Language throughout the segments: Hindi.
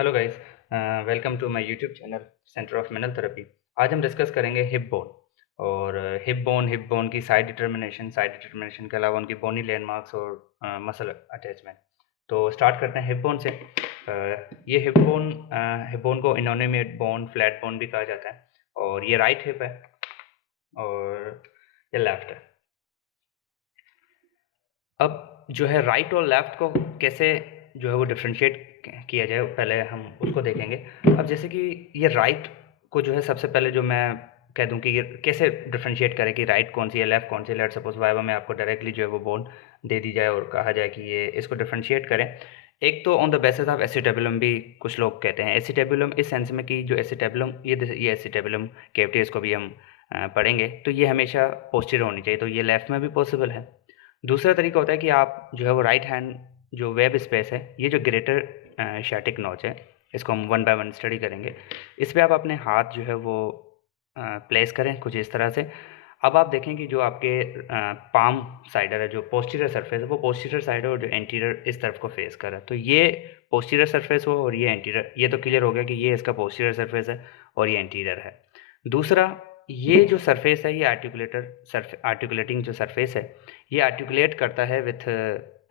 Hello guys, welcome to my YouTube channel centre of mineral therapy. आज हम डिस्कस करेंगे हिप बोन और हिप बोन की साइड डिटर्मिनेशन के अलावा उनकी बोनी लैंडमार्क्स और मसल अटैचमेंट। तो स्टार्ट करते हैं हिप बोन से। ये हिप बोन को इनोनिमेट बोन, फ्लैट बोन भी कहा जाता है और ये राइट हिप है और ये लेफ्ट है। अब जो है राइट और लेफ्ट को कैसे जो है वो डिफरेंशिएट किया जाए, पहले हम उसको देखेंगे। अब जैसे कि ये राइट को जो है सबसे पहले जो मैं कह दूं कि ये कैसे डिफरेंशिएट करें कि राइट कौन सी है, लेफ्ट कौन सी है। लेट सपोज वाइवा में आपको डायरेक्टली जो है वो बोन दे दी जाए और कहा जाए कि ये इसको डिफरेंशिएट करें। एक तो on the basis of acetabulum भी कुछ लोग कहते हैं। एसिटेबुलम इस सेंस में कि जो एसिटेबुलम ये एसिटेबुलम कैविटी, इसको भी हम पढ़ेंगे, तो ये हमेशा पोस्टीरियर होनी चाहिए, तो ये लेफ्ट में भी पॉसिबल है। दूसरा तरीका होता है कि आप जो है वो राइट हैंड जो वेब स्पेस है, ये जो ग्रेटर शैटिक नॉच है, इसको हम वन बाय वन स्टडी करेंगे। इस पे आप अपने हाथ जो है वो प्लेस करें कुछ इस तरह से। अब आप देखें कि जो आपके पाम साइडर है, जो पोस्टीरियर सरफेस है, वो पोस्टीरियर साइड है और जो एंटीरियर इस तरफ को फेस कर रहा है। तो ये पोस्टीरियर सरफेस हो और ये एंटीरियर, ये तो क्लियर हो गया कि ये इसका पोस्टीरियर सरफेस है और ये एंटीरियर है। दूसरा, ये जो सरफेस है, ये आर्टिकुलेटिंग जो सरफेस है, ये आर्टिकुलेट करता है विथ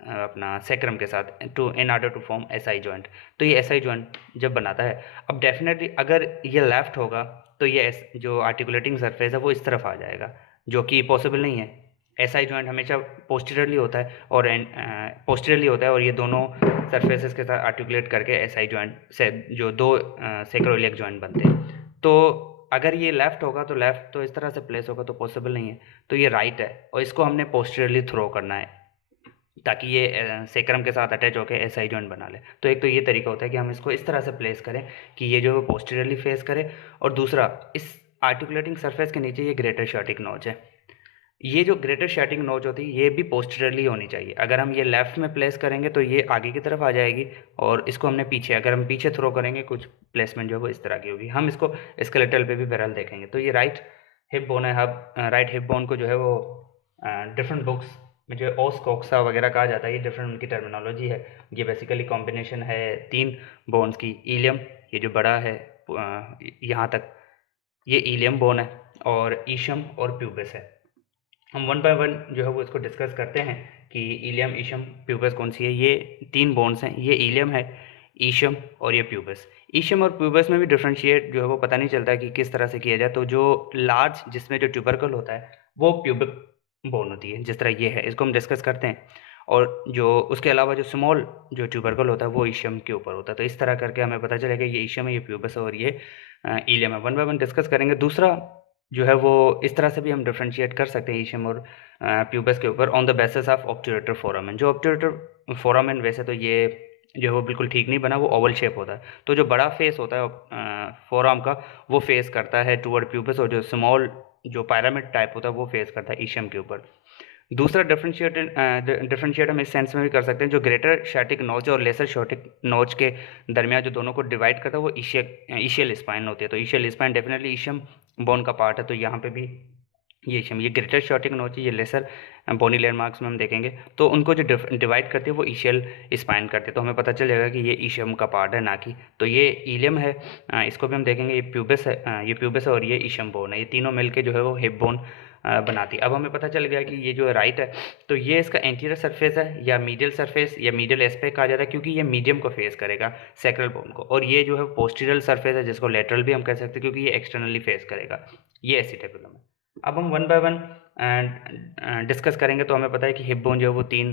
अपना सेक्रम के साथ to in order to form SI joint. तो ये एसआई जॉइंट जब बनाता है, अब डेफिनेटली अगर ये लेफ्ट होगा तो ये जो आर्टिकुलेटिंग सरफेस है वो इस तरफ आ जाएगा, जो कि पॉसिबल नहीं है। एसआई जॉइंट हमेशा पोस्टीरियरली होता है और ये दोनों सरफेसेस के साथ आर्टिकुलेट करके एसआई जॉइंट से जो दो सेक्रोइलियक जॉइंट बनते हैं। तो अगर ये लेफ्ट होगा तो लेफ्ट तो इस तरह से प्लेस होगा, तो पॉसिबल नहीं है। तो ये राइट है और इसको हमने पोस्टीरियरली थ्रो करना है ताकि ये सेक्रम के साथ अटैच होकर एसआई जॉइंट बना ले। तो एक तो ये तरीका होता है कि हम इसको इस तरह से प्लेस करें कि ये जो है पोस्टीरियरली फेस करे, और दूसरा, इस आर्टिकुलेटिंग सरफेस के नीचे ये ग्रेटर शैटिक नोच है। ये जो ग्रेटर शैटिक नोच होती है, ये भी पोस्टीरियरली होनी चाहिए। अगर हम ये लेफ्ट में प्लेस करेंगे तो ये आगे की तरफ आ जाएगी, और इसको हमने पीछे, अगर हम पीछे थ्रो करेंगे, कुछ प्लेसमेंट जो है वो इस तरह की होगी। हम इसको स्केलेटल पे भी बहरहाल देखेंगे। तो ये राइट हिप बोन है। अब राइट हिप बोन को जो है वो डिफरेंट बुक्स में जो है ओस कोक्सा वगैरह कहा जाता है, ये डिफरेंट उनकी टर्मिनोलॉजी है। ये बेसिकली कॉम्बिनेशन है तीन बोन्स की। इलियम, ये जो बड़ा है यहाँ तक, ये इलियम बोन है, और ईशम और प्यूबिस है। हम वन बाय वन जो है वो इसको डिस्कस करते हैं कि इलियम, ईशम, प्यूबस कौन सी है। ये तीन बोन्स हैं, ये इलियम है, ईशम और ये प्यूबस। ईशम और प्यूबस में भी डिफ्रेंशिएट जो है वो पता नहीं चलता कि किस तरह से किया जाए। तो जो लार्ज, जिसमें जो ट्यूबरकल होता है, वो प्यूबिक बोन होती है, जिस तरह ये है, इसको हम डिस्कस करते हैं। और जो उसके अलावा जो स्मॉल जो ट्यूबरकल होता है वो ईशम के ऊपर होता है। तो इस तरह करके हमें पता चलेगा ये ईशम है, ये प्यूबस है और ये इलियम है। वन बाय वन डिस्कस करेंगे। दूसरा जो है वो इस तरह से भी हम डिफरेंशिएट कर सकते हैं ईशम और प्यूबस के ऊपर on the basis of obturator foramen. जो ऑब्ट्यूरेटर फोरामेन, वैसे तो ये जो है वो बिल्कुल ठीक नहीं बना, वो ओवल शेप होता है। तो जो बड़ा फेस होता है फोराम का, वो फेस करता है टूवर्ड प्यूबस, और जो स्मॉल जो पिरामिड टाइप होता है वो फेस करता है ईशम के ऊपर। दूसरा डिफरेंशिएट हम इस सेंस में भी कर सकते हैं, जो ग्रेटर शैटिक नोच और लेसर शैटिक नोच के दरमियान जो दोनों को डिवाइड करता है वो ईशियल स्पाइन होती है। तो ईशियल स्पाइन डेफिनेटली ईशम बोन का पार्ट है। तो यहाँ पे भी ये ईशम, ये ग्रेटर शैटिक नोच है, ये लेसर बोनी लैंडमार्क्स में हम देखेंगे। तो उनको जो डिवाइड करती है वो ईशियल स्पाइन करते हैं। तो हमें पता चलेगा कि ये ईशम का पार्ट है, ना कि। तो ये इलियम है, इसको भी हम देखेंगे। ये प्यूबस है, और ये ईशम बोन है। ये तीनों मिलके जो है वो हिप बोन बनाती है। अब हमें पता चल गया कि ये जो है राइट है, तो ये इसका एंटीरियर सरफेस है या मीडियल सरफेस या मीडियल एस्पेक्ट कहा जाता है, क्योंकि ये मीडियम को फेस करेगा, सैक्रल बोन को। और ये जो है पोस्टीरियल सरफेस है, जिसको लेटरल भी हम कह सकते हैं, क्योंकि ये एक्सटर्नली फेस करेगा। ये एसिटेबुलम है। अब हम वन बाय वन डिस्कस करेंगे। तो हमें पता है कि हिप बोन जो है वो तीन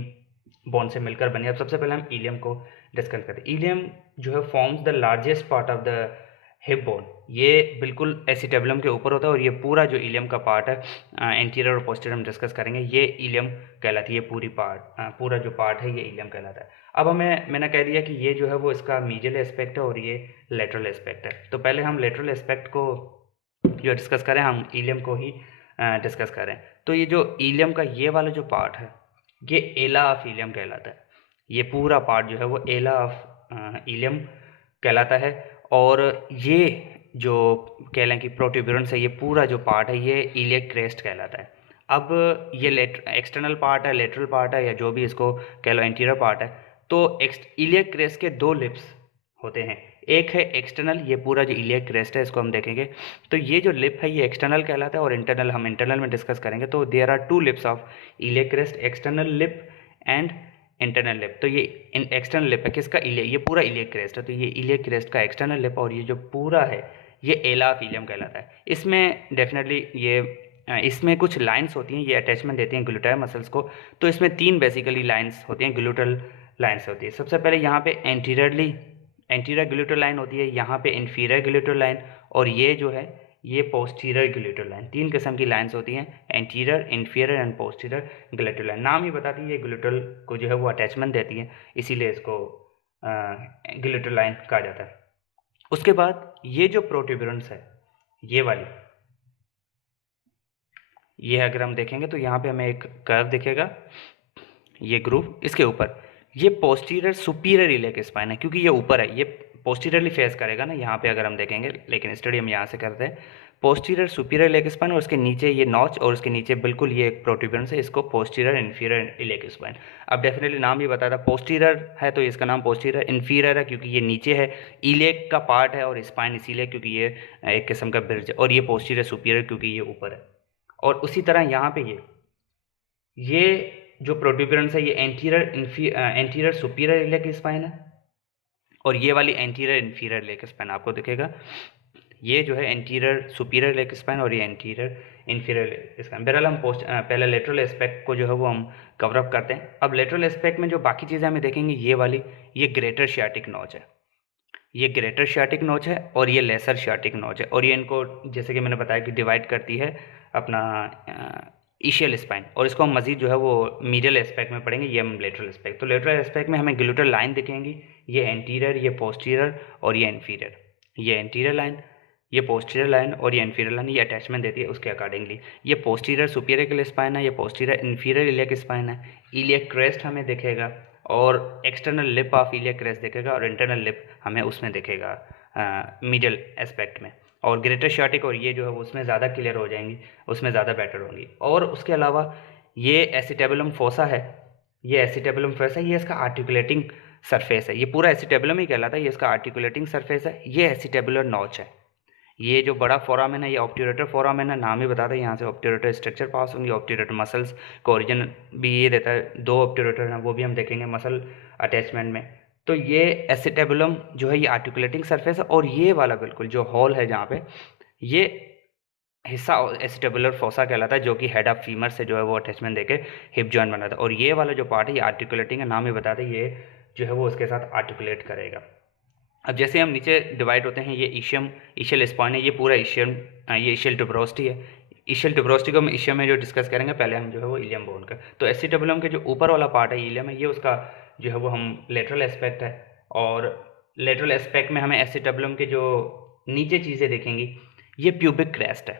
बोन से मिलकर बनी है। अब सबसे पहले हम इलियम को डिस्कस करते हैं। इलियम जो है forms the largest part of the hip bone. ये बिल्कुल एसिटेबुलम के ऊपर होता है, और ये पूरा जो इलियम का पार्ट है, एंटीरियर और पोस्टीरियर हम डिस्कस करेंगे, ये इलियम कहलाती है। पूरा जो पार्ट है ये इलियम कहलाता है। अब मैंने कह दिया कि ये जो है वो इसका मीडियल एस्पेक्ट है और ये लेटरल एस्पेक्ट है। तो पहले हम लेटरल एस्पेक्ट को जो डिस्कस करें, हम इलियम को ही डिस्कस करें। तो ये जो इलियम का ये वाला जो पार्ट है, ये एला ऑफ इलियम कहलाता है। ये पूरा पार्ट जो है वो एला ऑफ इलियम कहलाता है। और ये जो कह लें कि प्रोट्यूबरेंस है, ये पूरा जो पार्ट है ये इलियक क्रेस्ट कहलाता है। अब ये एक्सटर्नल पार्ट है, लेटरल पार्ट है, या जो भी इसको कह लो एंटीरियर पार्ट है। तो इलियक क्रेस्ट के दो लिप्स होते हैं। एक है एक्सटर्नल, ये पूरा जो इलियक क्रेस्ट है इसको हम देखेंगे। तो ये जो लिप है ये एक्सटर्नल कहलाता है, और इंटरनल हम इंटरनल में डिस्कस करेंगे। तो there are two lips of iliac crest, external lip and internal lip. तो ये एक्सटर्नल लिप है किसका? ये पूरा इलियक क्रेस्ट है, तो ये इलियक क्रेस्ट का एक्सटर्नल लिप, और ये जो पूरा है ये एला ऑफ इलियम कहलाता है। इसमें डेफिनेटली ये इसमें कुछ लाइंस होती हैं, ये अटैचमेंट देती हैं ग्लूटाई मसल्स को। तो इसमें तीन बेसिकली लाइंस होती हैं, ग्लूटल लाइंस होती है। सबसे पहले यहाँ पे एंटीरियर ग्लूटल लाइन होती है, यहाँ पे इंफीरियर ग्लूटल लाइन, और ये जो है ये पोस्टीरियर ग्लूटल लाइन। तीन किस्म की लाइंस होती हैं, anterior, inferior and posterior gluteal line. नाम ही बताती है ये ग्लूटल को जो है वो अटैचमेंट देती है, इसीलिए इसको ग्लूटल लाइन कहा जाता है। उसके बाद ये जो प्रोट्यूबरेंस है ये वाली, ये अगर हम देखेंगे तो यहाँ पे हमें एक कर्व दिखेगा, ये ग्रूव, इसके ऊपर ये पोस्टीरियर सुपीरियर इलियक स्पाइन है, क्योंकि ये ऊपर है, ये पोस्टीरियरली फेस करेगा ना यहाँ पे अगर हम देखेंगे, लेकिन स्टडी हम यहाँ से करते हैं। पोस्टीरियर सुपीरियर इलियक स्पाइन, और उसके नीचे ये नॉच, और उसके नीचे बिल्कुल ये एक प्रोट्यूबरेंस है, इसको पोस्टीरियर इंफीरियर इलियक स्पाइन। अब डेफिनेटली नाम ही बताता, पोस्टीरियर है तो इसका नाम पोस्टीरियर, इंफीरियर है क्योंकि ये नीचे है, इलियक का पार्ट है, और स्पाइन इसीलिए क्योंकि ये एक किस्म का ब्रिज है, और ये पोस्टीरियर सुपीरियर क्योंकि ये ऊपर है। और उसी तरह यहाँ पे ये जो प्रोट्यूबरेंस है ये एंटीरियर सुपीरियर इलियक स्पाइन है, और ये वाली एंटीरियर इंफीरियर इलियक स्पाइन आपको दिखेगा। ये जो है एंटीरियर सुपीरियर इलियक स्पाइन, और ये एंटीरियर इंफीरियर इलियक स्पाइन। बहरहाल हम पहले लेटरल एस्पेक्ट को जो है वो हम कवर अप करते हैं। अब लेटरल एस्पेक्ट में जो बाकी चीज़ें हमें देखेंगे, ये वाली ये ग्रेटर शियाटिक नॉच है, ये ग्रेटर शियाटिक नॉच है, और ये लेसर शियाटिक नॉच है, और ये इनको जैसे कि मैंने बताया कि डिवाइड करती है अपना इशियल स्पाइन, और इसको हम मजीद जो है वो मीडियल एस्पेक्ट में पढ़ेंगे, ये हम लेटरल एस्पेक्ट। तो लेटरल एस्पेक्ट में हमें ग्लूटल लाइन दिखेंगी, ये एंटीरियर, ये पोस्टीरियर, और ये इंफीरियर। ये एंटीरियर लाइन, ये पोस्टीरियर लाइन, और ये इंफीरियर लाइन, ये अटैचमेंट देती है उसके अकॉर्डिंगली। ये पोस्टीरियर सुपीरियर इलियक स्पाइन है, ये पोस्टीरियर इंफीरियर इलियक स्पाइन है। इलियक क्रेस्ट हमें दिखेगा, और external lip of iliac crest दिखेगा, और इंटरनल लिप हमें उसमें दिखेगा मिडल एस्पेक्ट में। और ग्रेटर शियाटिक और ये जो है वो उसमें ज़्यादा क्लियर हो जाएंगी, उसमें ज़्यादा बेटर होंगी। और उसके अलावा ये एसिटेबुलम फोसा है, ये एसिटेबुलम फोसा, ये इसका आर्टिकुलेटिंग सरफेस है, ये पूरा एसिटेबुलम ही कहलाता है, ये इसका आर्टिकुलेटिंग सरफेस है। ये एसिटेबुलर नॉच है, ये जो बड़ा फोरामेन है ये ऑब्ट्यूरेटर फोरामेन है, नाम ही बताता है, यहाँ से ऑब्ट्यूरेटर स्ट्रक्चर पास होंगे। ऑब्ट्यूरेटर मसल्स का ओरिजिन भी ये देता है, दो ऑब्ट्यूरेटर हैं वो भी हम देखेंगे मसल अटैचमेंट में। तो ये एसिटेबुलम जो है ये आर्टिकुलेटिंग सरफेस है, और ये वाला बिल्कुल जो हॉल है जहाँ पे ये हिस्सा एसिटेबुलर फोसा कहलाता है, जो कि हेड ऑफ फीमर से जो है वो अटैचमेंट देके हिप जॉइंट बनाता है। और ये वाला जो पार्ट है ये आर्टिकुलेटिंग है, नाम ही बताते हैं, ये जो है वो उसके साथ आर्टिकुलेट करेगा। अब जैसे हम नीचे डिवाइड होते हैं, ये इशियल स्पाइन है, ये पूरा ये इशियल ट्यूबरोस्टी है। इशियल ट्यूबरोस्टी को हम इशियम में जो डिस्कस करेंगे, पहले हम जो है वो इलियम बोन का। तो एसिटेबुलम के जो ऊपर वाला पार्ट है इलियम है, ये उसका जो है वो हम लेटरल एस्पेक्ट है। और लेटरल एस्पेक्ट में हमें एसिटेबुलम के जो नीचे चीज़ें देखेंगी, ये प्यूबिक क्रेस्ट है,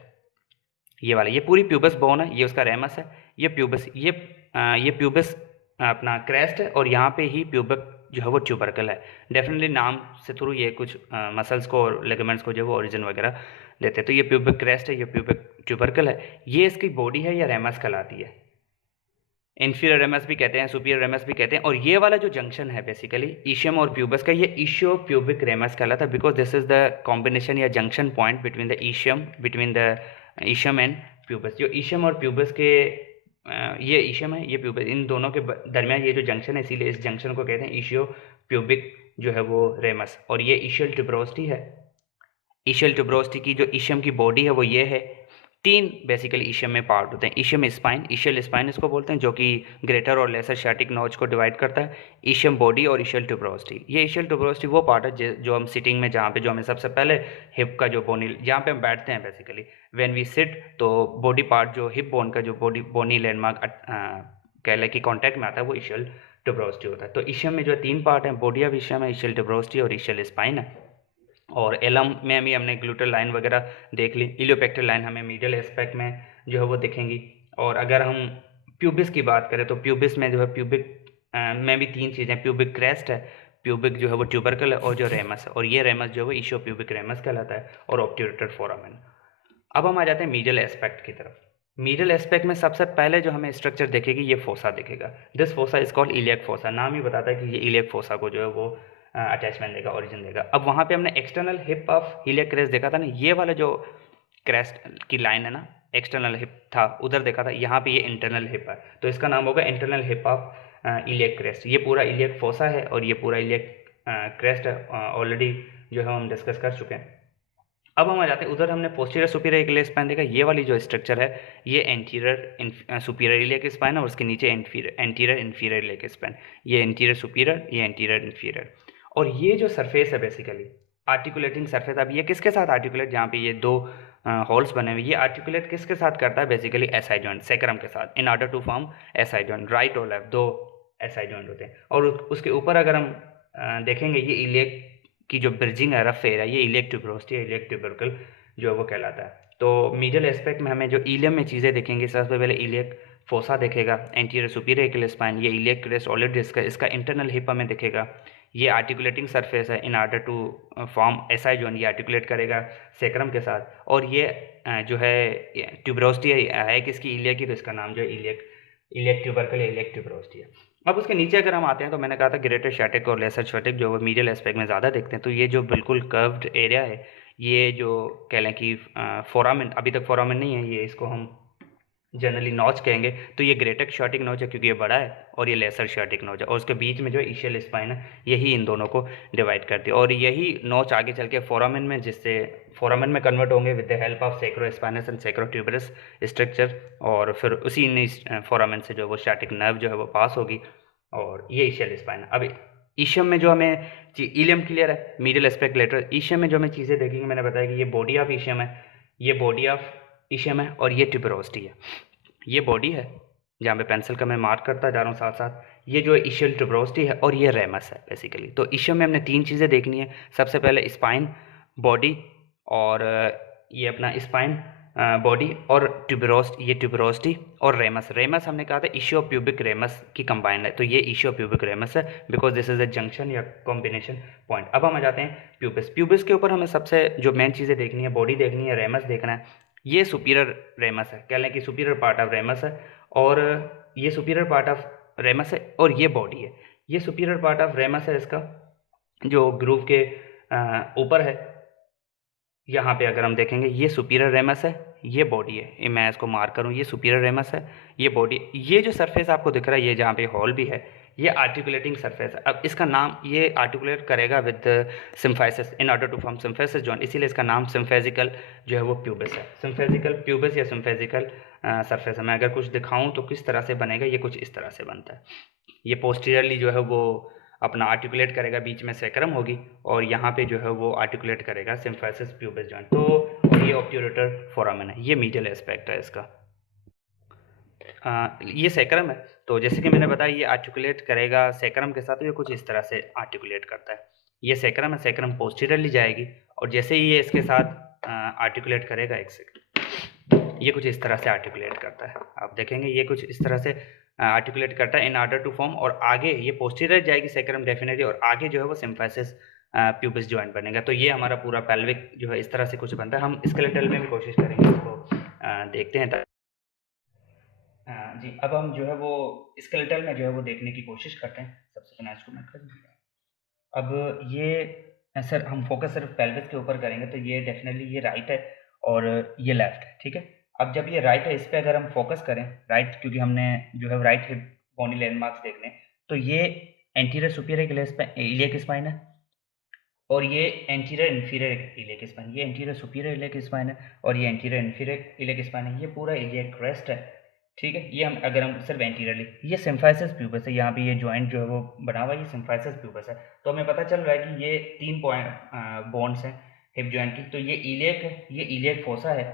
ये वाला, ये पूरी प्यूबस बोन है, ये उसका रेमस है, ये प्यूबस, ये प्यूबस अपना क्रेस्ट है, और यहाँ पे ही प्यूबिक जो है वो ट्यूबरकल है। डेफिनेटली नाम से थ्रू ये कुछ मसल्स को और लिगामेंट्स को जो है वो ओरिजिन वगैरह देते हैं। तो ये प्यूबिक क्रेस्ट है, ये प्यूबिक ट्यूबरकल है, ये इसकी बॉडी है, या रेमस कहलाती है। इन्फीरियर रेमस भी कहते हैं, सुपीरियर रेमस भी कहते हैं। और ये वाला जो जंक्शन है बेसिकली इशियम और प्यूबस का, ये इशियो प्यूबिक रेमस कहलाता है, because this is the combination या junction point between the ischium and pubis. जो इशियम और प्यूबस के ये इशियम है, ये प्यूबस, इन दोनों के दरमियान ये जो जंक्शन है, इसीलिए इस जंक्शन को कहते हैं इशियो प्यूबिक जो है वो रेमस। और ये इशियल ट्यूबरोस्टी है, इशियल ट्यूबरोस्टी की जो इशियम की बॉडी है वो ये है। तीन बेसिकली इशियम में पार्ट होते हैं, इशियम स्पाइन, इशियल स्पाइन इसको बोलते हैं, जो कि ग्रेटर और लेसर शियाटिक नॉच को डिवाइड करता है, इशियम बॉडी और इशियल ट्यूबरोस्टी। ये इशियल ट्यूबरोस्टी वो पार्ट है जो हम सिटिंग में, जहाँ पे जो हमें सबसे पहले हिप का जो बोनी, जहाँ पे हम बैठते हैं बेसिकली व्हेन वी सिट, तो बॉडी पार्ट जो हिप बोन का जो बोनी लैंडमार्क कहले की कॉन्टैक्ट में आता है वो इशियल ट्यूबरोस्टी होता है। तो इशियम में जो तीन पार्ट हैं, बॉडी ऑफ इशियम है, इशियल ट्यूबरोस्टी और इशियल स्पाइन है। और एलम में भी हमने ग्लूटल लाइन वगैरह देख ली, इलियोपेक्टर लाइन हमें मीडियल एस्पेक्ट में जो है वो दिखेंगी। और अगर हम प्यूबिस की बात करें तो प्यूबिस में जो है प्यूबिक में भी तीन चीज़ें, प्यूबिक क्रेस्ट है, प्यूबिक जो है वो ट्यूबरकल है, और जो रेमस है, और ये रेमस जो है वो इशियो प्यूबिक रेमस कहलाता है, और ऑब्ट्यूरेटर फोरामेन। अब हम आ जाते हैं मीडियल एस्पेक्ट की तरफ। मीडियल एस्पेक्ट में सबसे पहले जो हमें स्ट्रक्चर दिखेगी, ये फोसा दिखेगा। This fossa is called iliac fossa, नाम ही बताता है कि ये इलियक फोसा को जो है वो अटैचमेंट देगा, ओरिजिन देगा। अब वहाँ पे हमने एक्सटर्नल हिप ऑफ ईलियक क्रेस्ट देखा था ना, ये वाला जो क्रेस्ट की लाइन है ना, एक्सटर्नल हिप था उधर देखा था, यहाँ पे ये इंटरनल हिप है, तो इसका नाम होगा इंटरनल हिप ऑफ ईलियक क्रेस्ट। ये पूरा ईलियक फोसा है और ये पूरा ईलियक क्रेस्ट है, ऑलरेडी जो है हम डिस्कस कर चुके हैं। अब हम आ जाते हैं उधर, हमने पोस्टीरियर सुपीरियर इलियक स्पाइन देखा, ये वाली जो स्ट्रक्चर है ये एंटीरियर सुपीरियर इलियक स्पाइन है और उसके नीचे एंटीरियर इंफीरियर इलियक स्पाइन, ये एंटीरियर सुपीरियर, ये एंटीरियर इंफीरियर। और ये जो सरफेस है बेसिकली आर्टिकुलेटिंग सरफेस, अब ये किसके साथ आर्टिकुलेट, जहाँ पे ये दो होल्स बने हुए, ये आर्टिकुलेट किसके साथ करता है बेसिकली, एसआई जॉइंट सेक्रम के साथ, in order to form SI joint, right और लेफ्ट दो एसआई जॉइंट होते हैं। और उसके ऊपर अगर हम देखेंगे ये इलियक की जो ब्रिजिंग है, रफ एरिया, ये इलियक ट्यूबरोस्टी है, इलियक ट्यूबरकल जो है वो कहलाता है। तो मीडियल एस्पेक्ट में हमें जो इलियम में चीज़ें देखेंगे, सबसे पहले इलियक फोसा देखेगा, एंटीरियर सुपीरियर इलियक स्पाइन, ये इलियक क्रेस्ट ऑलरेडी इसका इंटरनल हिप हमें दिखेगा, ये आर्टिकुलेटिंग सरफेस है in order to form SI joint, ये आर्टिकुलेट करेगा सेक्रम के साथ। और ये जो है ट्यूबरोस्टी है किसकी, इलियक की, तो इसका नाम जो है इलियक ट्यूबरकल या इलियक ट्यूबरोस्टी है। अब उसके नीचे अगर हम आते हैं तो मैंने कहा था ग्रेटर शैटिक और लेसर शैटिक जो मीडियल एस्पेक्ट में ज़्यादा देखते हैं, तो ये जो बिल्कुल कर्व्ड एरिया है, ये जो कह लें कि फोरामेन, अभी तक फोरामेन नहीं है ये, इसको हम जनरली नॉच कहेंगे, तो ये ग्रेटर शॉर्टिक नॉच है क्योंकि ये बड़ा है, और ये लेसर शॉर्टिक नॉच है, और उसके बीच में जो इशियल स्पाइन है यही इन दोनों को डिवाइड करती है, और यही नॉच आगे चल के फोरामेन में, जिससे फोरामेन में कन्वर्ट होंगे with the help of sacrospinous and sacrotuberous structure, और फिर उसी फोरामेन से जो वो स्टैटिक नर्व जो है वो पास होगी, और ये इशियल स्पाइन। अब ईशियम में जो हमें इलियम क्लियर है, मीडियल एस्पेक्ट लेटर, ईशियम में जो हमें चीज़ें देखेंगे, मैंने बताया कि ये बॉडी ऑफ ईशियम है, ये बॉडी ऑफ ईशियम है, और ये ट्यूबरोस्टी है, ये बॉडी है जहाँ पे पेंसिल का मैं मार्क करता जा रहा हूँ साथ साथ, ये जो इशियल ट्यूबरोस्टी है, और ये रेमस है बेसिकली। तो ईशियम में हमने तीन चीज़ें देखनी है, सबसे पहले स्पाइन, बॉडी, और ये अपना स्पाइन, बॉडी, और ये ट्यूबरोस्टी और रेमस। रेमस हमने कहा था इशियो प्यूबिक रेमस की कंबाइन है, तो ये इशियो प्यूबिक रेमस है because this is a junction या कॉम्बिनेशन पॉइंट। अब हम आ जाते हैं प्यूबिस। प्यूबिस के ऊपर हमें सबसे जो मेन चीज़ें देखनी है, बॉडी देखनी है, रेमस देखना है, ये सुपीरियर रेमस है, कह लें कि सुपीरियर पार्ट ऑफ रेमस है, और ये सुपीरियर पार्ट ऑफ रेमस है, और ये बॉडी है, ये सुपीरियर पार्ट ऑफ रेमस है, इसका जो ग्रूव के ऊपर है, यहाँ पे अगर हम देखेंगे ये सुपीरियर रेमस है, ये बॉडी है, ये मैं इसको मार्क करूँ, ये सुपीरियर रेमस है, ये बॉडी, ये जो सरफेस आपको दिख रहा है, ये जहाँ पे हॉल भी है, ये आर्टिकुलेटिंग सरफेस है। अब इसका नाम, ये आर्टिकुलेट करेगा with symphysis in order to form symphysis joint, इसीलिए इसका नाम सिम्फेजिकल जो है वो प्यूबिस है। सिम्फेजिकल प्यूबिस या सिम्फेजिकल सरफेस है। मैं अगर कुछ दिखाऊँ तो किस तरह से बनेगा, ये कुछ इस तरह से बनता है, ये पोस्टीरियरली जो है वो अपना आर्टिकुलेट करेगा, बीच में सेक्रम होगी, और यहाँ पे जो है वो आर्टिकुलेट करेगा सिम्फाइसिस प्यूबिस जॉइंट। तो ये ऑब्ट्यूरेटर फोरामेन है, ये मीडियल एस्पेक्ट है इसका। ये सेक्रम है, तो जैसे कि मैंने बताया ये आर्टिकुलेट करेगा सेक्रम के साथ, तो ये कुछ इस तरह से आर्टिकुलेट करता है। ये सेक्रम है, सेक्रम पोस्टीरियरली जाएगी, और जैसे ही ये इसके साथ आर्टिकुलेट करेगा, एक सेकंड, ये कुछ इस तरह से आर्टिकुलेट करता है, आप देखेंगे ये कुछ इस तरह से आर्टिकुलेट करता है इन ऑर्डर टू फॉर्म, और आगे ये पोस्टीरियर जाएगी सेक्रम डेफिनेटली, और आगे जो है वो सिम्फाइसिस प्यूबिस जॉइंट बनेगा। तो ये हमारा पूरा पेल्विक जो है इस तरह से कुछ बनता है। हम स्केलेटल में भी कोशिश करेंगे इसको देखते हैं। जी, अब हम जो है वो स्केलेटल में जो है वो देखने की कोशिश करते हैं। सबसे पहले इसको मैं कर दूँगा। अब ये सर हम फोकस सिर्फ पेल्विस के ऊपर करेंगे, तो ये डेफिनेटली ये राइट है और ये लेफ्ट है, ठीक है। अब जब ये राइट है, इस पे अगर हम फोकस करें राइट, क्योंकि हमने जो है राइट हिप बोनी लैंडमार्क्स देखने, तो ये एंटीरियर सुपीरियर इलियक स्पाइन है, और ये एंटीरियर इन्फीरियर इलियक स्पाइन, ये एंटीरियर सुपीरियर इलियक स्पाइन है, और ये एंटीरियर इन्फीरियर इलियक स्पाइन है, ये पूरा इलियक क्रेस्ट है, ठीक है। ये हम अगर हम सिर्फ एंटीरियरली, ये सिम्फाइसिस प्यूबस है, यहाँ पे ये जॉइंट जो है वो बना हुआ है, ये सिम्फाइसिस प्यूबस है। तो हमें पता चल रहा है कि ये 3 पॉइंट बॉन्ड्स हैं हिप जॉइंट की। तो ये इलियक है, ये इलियक फोसा है,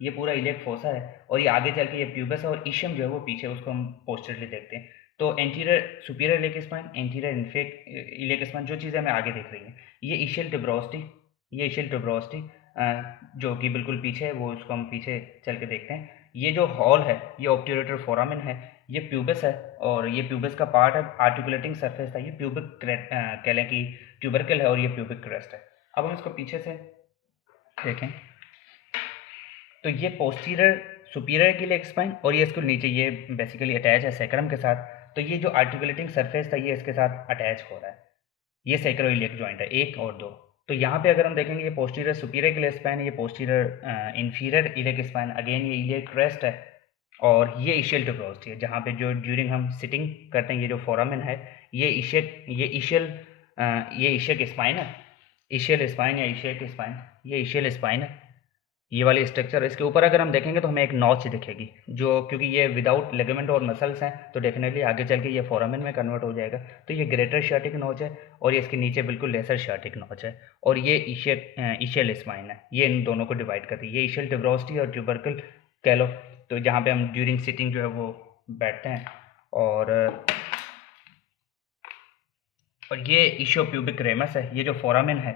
ये पूरा इलियक फोसा है, और ये आगे चल के ये प्यूबस है, और इशियम जो है वो पीछे, उसको हम पोस्टरली देखते हैं। तो anterior superior iliac spine, anterior iliac spine, जो चीज़ें हमें आगे दिख रही हैं, ये इशियल ट्यूबरोस्टी, ये इशियल ट्यूबरोस्टी जो कि बिल्कुल पीछे है, वो उसको हम पीछे चल के देखते हैं। ये जो हॉल है, ये ऑब्ट्यूरेटर फोरामेन है, ये प्यूबिस है, और ये प्यूबिस का पार्ट है, आर्टिकुलेटिंग सरफेस था, ये प्यूबिक कह लें कि ट्यूबरकल है, और ये प्यूबिक क्रेस्ट है। अब हम इसको पीछे से देखें, तो ये पोस्टीरियर सुपीरियर के लिए स्पाइन, और ये इसको नीचे ये बेसिकली अटैच है सेक्रम के साथ। तो ये जो आर्टिकुलेटिंग सरफेस था, ये इसके साथ अटैच हो रहा है, ये सैक्रोइलियक जॉइंट है, एक और दो। तो यहाँ पे अगर हम देखेंगे ये पोस्टीरियर सुपीरियर इलियक स्पाइन है, ये posterior inferior iliac spine, again ये इलियक क्रेस्ट है, और ये इशियल ट्यूबरोस्टी है, जहाँ पे जो ड्यूरिंग हम सिटिंग करते हैं ये जो फोरामेन है, ये इशियक स्पाइन है, इशियल स्पाइन या इशियक स्पाइन, ये इशियल स्पाइन है, ये वाली स्ट्रक्चर। इसके ऊपर अगर हम देखेंगे तो हमें एक नॉच दिखेगी, जो क्योंकि ये विदाउट लिगामेंट और मसल्स हैं तो डेफिनेटली आगे चल के ये फोरामेन में कन्वर्ट हो जाएगा। तो ये ग्रेटर शार्टिक नॉच है, और ये इसके नीचे बिल्कुल लेसर शार्टिक नॉच है, और ये इशियल स्पाइन है, ये इन दोनों को डिवाइड करती है। ये इशियल ट्यूबरोस्टी और ट्यूबरकल कह लो, तो जहाँ पे हम ड्यूरिंग सिटिंग जो है वो बैठते हैं। और ये इशियोप्यूबिक रेमस है, ये जो फोरामेन है,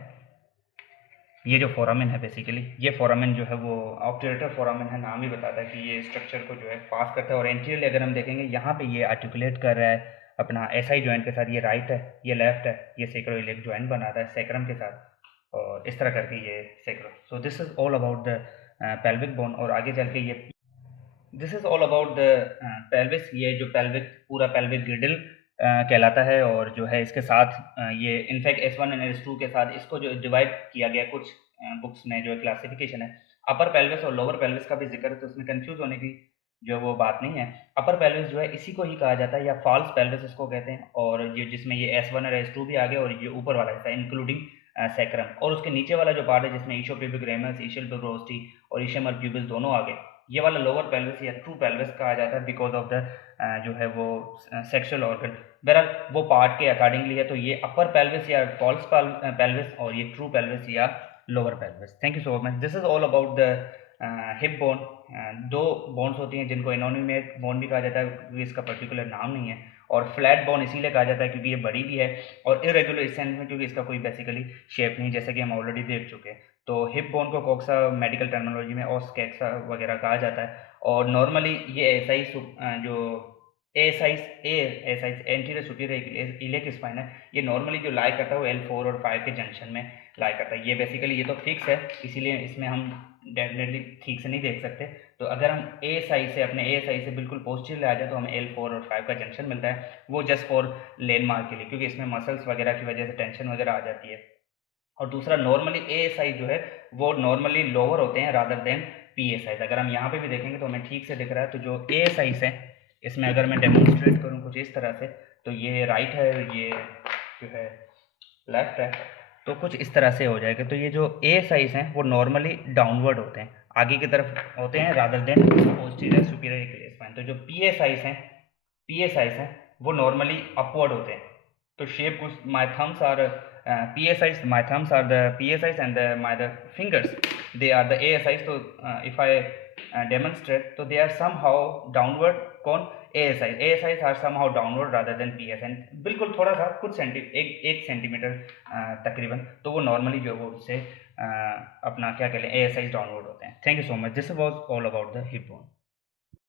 ये जो फोरामेन है बेसिकली, ये फोरामेन जो है वो ऑब्टरेटर फोरामेन है, नाम ही बताता है कि ये स्ट्रक्चर को जो है पास करता है। और एंटीरियरली अगर हम देखेंगे यहाँ पे ये आर्टिकुलेट कर रहा है अपना एसआई जॉइंट के साथ, ये राइट है, ये लेफ्ट है, ये सैक्रोइलियक जॉइंट बनाता है सैक्रम के साथ, और इस तरह करके ये sacro. So this is all about the pelvic bone. और आगे चल के ये this is all about the pelvis, ये जो पेल्विक पूरा पेल्विक ग्रिडल कहलाता है, और जो है इसके साथ ये इनफैक्ट S1 एंड S2 के साथ इसको जो डिवाइड किया गया कुछ बुक्स में, जो क्लासिफिकेशन है। अपर पेल्विस और लोअर पेल्विस का भी जिक्र है, तो उसमें कंफ्यूज होने की जो वो बात नहीं है। अपर पेल्विस जो है इसी को ही कहा जाता है, या फॉल्स पेल्विस इसको कहते हैं, और ये जिसमें ये S1 और S2 भी आ गए, और ये ऊपर वाला हिस्सा इंक्लूडिंग सैक्रम, और उसके नीचे वाला जो पार्ट है जिसमें इशियोप्यूबिक रेमस, इशियल ट्यूबरोस्टी और इशियम प्यूबिस दोनों आ गए, ये वाला लोअर पेल्विस या ट्रू पेल्विस कहा जाता है, बिकॉज ऑफ द जो है वो सेक्सुअल ऑर्गन। बहरहाल वो पार्ट के अकॉर्डिंगली है, तो ये अपर पेल्विस या फॉल्स पेल्विस, और ये ट्रू पेल्विस या lower pelvis. Thank you so much. This is all about the hip bone. दो बोन्स होती हैं जिनको इनोनिमेट बोन भी कहा जाता है, क्योंकि इसका पर्टिकुलर नाम नहीं है, और फ्लैट बोन इसीलिए कहा जाता है क्योंकि ये बड़ी भी है, और इरेगुलर इस सेंस में क्योंकि इसका कोई बेसिकली शेप नहीं, जैसे कि हम ऑलरेडी देख चुके हैं। तो हिप बोन को कोक्सा मेडिकल टर्मिनोलॉजी में ऑस्कैक्सा वगैरह कहा जाता है, और नॉर्मली ये एसआई जो ASIS anterior superior iliac spine है, ये नॉर्मली जो लाई करता है वो L4 और 5 के जंक्शन में लाई करता है। ये बेसिकली ये तो फिक्स है, इसीलिए इसमें हम डेफिनेटली ठीक से नहीं देख सकते। तो अगर हम ए साइज से अपने ए साइज से बिल्कुल पोस्टीरियर आ जाए तो हमें L4 और 5 का जंक्शन मिलता है, वो जस्ट फॉर लैंडमार्क के लिए, क्योंकि इसमें मसल्स वगैरह की वजह से टेंशन वगैरह आ जाती है। और दूसरा नॉर्मली ए साइज जो है वो नॉर्मली लोअर होते हैं rather than P A size. अगर हम यहाँ पे भी देखेंगे तो हमें ठीक से दिख रहा है। तो जो ए साइज है, इसमें अगर मैं डेमोन्स्ट्रेट करूँ कुछ इस तरह से, तो ये राइट है, ये जो है लेफ्ट है, तो कुछ इस तरह से हो जाएगा। तो ये जो ए साइज हैं वो नॉर्मली डाउनवर्ड होते हैं, आगे की तरफ होते हैं rather than posterior superior spine. तो जो पी ए साइज हैं वो नॉर्मली अपवर्ड होते हैं। तो shape कुछ my thumbs are PSIs, my thumbs are the PSIs, and the fingers they are the ASIs. So if I demonstrate, so they are somehow downward, कौन ASIs are somehow downward rather than PSI, बिल्कुल थोड़ा सा कुछ एक सेंटीमीटर तकरीबन, तो वो नॉर्मली जो है वो उससे अपना क्या कहते हैं ASIs डाउनवर्ड होते हैं। Thank you so much. This was all about the hip bone.